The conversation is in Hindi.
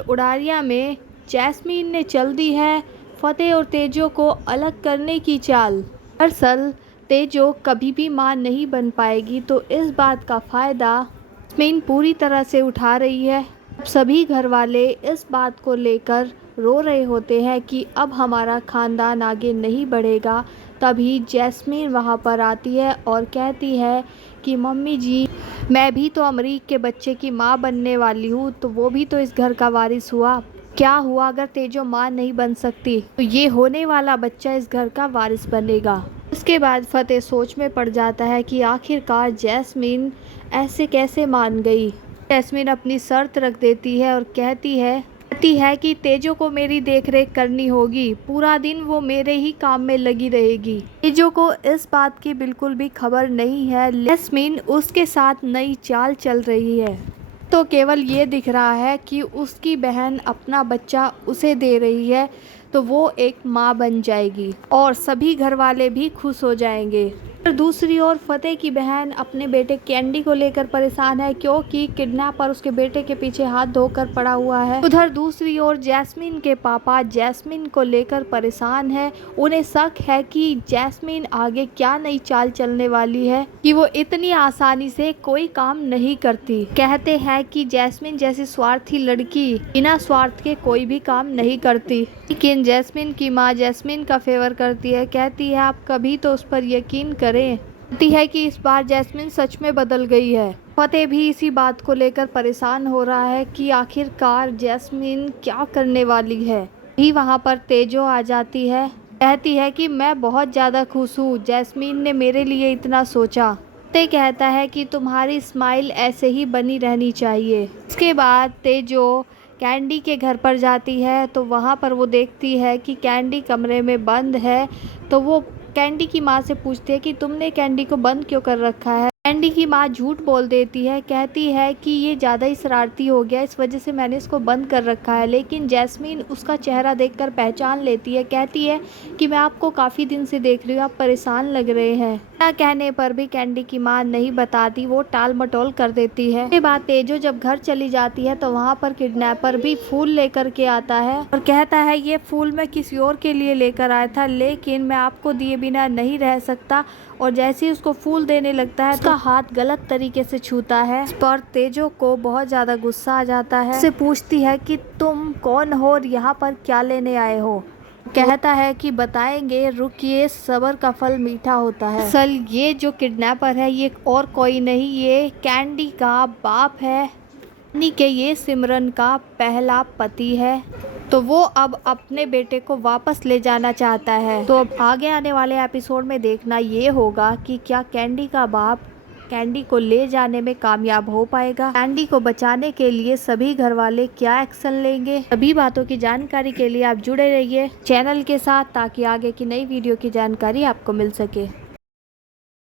उडारिया में जैस्मीन ने चल दी है फतेह और तेजो को अलग करने की चाल। दरअसल तेजो कभी भी मां नहीं बन पाएगी, तो इस बात का फ़ायदा जैस्मीन पूरी तरह से उठा रही है। अब सभी घर वाले इस बात को लेकर रो रहे होते हैं कि अब हमारा ख़ानदान आगे नहीं बढ़ेगा। तभी जैस्मीन वहाँ पर आती है और कहती है कि मम्मी जी, मैं भी तो अमरीक के बच्चे की माँ बनने वाली हूँ, तो वो भी तो इस घर का वारिस हुआ। क्या हुआ अगर तेजो माँ नहीं बन सकती, तो ये होने वाला बच्चा इस घर का वारिस बनेगा। उसके बाद फतेह सोच में पड़ जाता है कि आखिरकार जैस्मीन ऐसे कैसे मान गई। जैस्मीन अपनी शर्त रख देती है और कहती है कि तेजो को मेरी देखरेख करनी होगी, पूरा दिन वो मेरे ही काम में लगी रहेगी। तेजो को इस बात की बिल्कुल भी खबर नहीं है। जैस्मीन उसके साथ नई चाल चल रही है, तो केवल ये दिख रहा है कि उसकी बहन अपना बच्चा उसे दे रही है, तो वो एक माँ बन जाएगी और सभी घर वाले भी खुश हो जाएंगे। दूसरी ओर फतेह की बहन अपने बेटे कैंडी को लेकर परेशान है, क्योंकि किडनैपर उसके बेटे के पीछे हाथ धोकर पड़ा हुआ है। उधर दूसरी ओर जैस्मीन के पापा जैस्मीन को लेकर परेशान है। उन्हें शक है कि जैस्मीन आगे क्या नई चाल चलने वाली है कि वो इतनी आसानी से कोई काम नहीं करती। कहते हैं कि जैस्मीन जैसी स्वार्थी लड़की बिना स्वार्थ के कोई भी काम नहीं करती, लेकिन जैस्मीन की माँ जैस्मीन का फेवर करती है। कहती है आप कभी तो उस पर यकीन करें। कहती है कि इस बार जैस्मीन सच में बदल गई है। फतेह भी इसी बात को लेकर परेशान हो रहा है कि आखिरकार जैस्मीन क्या करने वाली है। ही वहाँ पर तेजो आ जाती है। कहती है कि मैं बहुत ज़्यादा खुश हूँ, जैस्मीन ने मेरे लिए इतना सोचा। फतेह कहता है कि तुम्हारी स्माइल ऐसे ही बनी रहनी चाहिए। इसके बाद तेजो कैंडी के घर पर जाती है, तो वहाँ पर वो देखती है कि कैंडी कमरे में बंद है। तो वो कैंडी की माँ से पूछती है कि तुमने कैंडी को बंद क्यों कर रखा है। कैंडी की माँ झूठ बोल देती है, कहती है कि ये ज़्यादा ही शरारती हो गया, इस वजह से मैंने इसको बंद कर रखा है। लेकिन जैस्मीन उसका चेहरा देखकर पहचान लेती है। कहती है कि मैं आपको काफ़ी दिन से देख रही हूँ, आप परेशान लग रहे हैं। ना कहने पर भी कैंडी की माँ नहीं बताती, वो टाल मटोल कर देती है। इसके बाद तेजो जब घर चली जाती है, तो वहाँ पर किडनैपर भी फूल लेकर के आता है और कहता है ये फूल मैं किसी और के लिए लेकर आया था, लेकिन मैं आपको दिए बिना नहीं रह सकता। और जैसे ही उसको फूल देने लगता है, उसका हाथ गलत तरीके से छूता है। इस पर तेजो को बहुत ज़्यादा गुस्सा आ जाता है। उससे पूछती है कि तुम कौन हो और यहाँ पर क्या लेने आए हो। कहता है कि बताएंगे, रुकिए, सब्र का फल मीठा होता है। असल ये जो किडनैपर है ये और कोई नहीं, ये कैंडी का बाप है, यानी कि ये सिमरन का पहला पति है। तो वो अब अपने बेटे को वापस ले जाना चाहता है। तो अब आगे आने वाले एपिसोड में देखना ये होगा कि क्या कैंडी का बाप कैंडी को ले जाने में कामयाब हो पाएगा। कैंडी को बचाने के लिए सभी घर वाले क्या एक्शन लेंगे। सभी बातों की जानकारी के लिए आप जुड़े रहिए चैनल के साथ, ताकि आगे की नई वीडियो की जानकारी आपको मिल सके।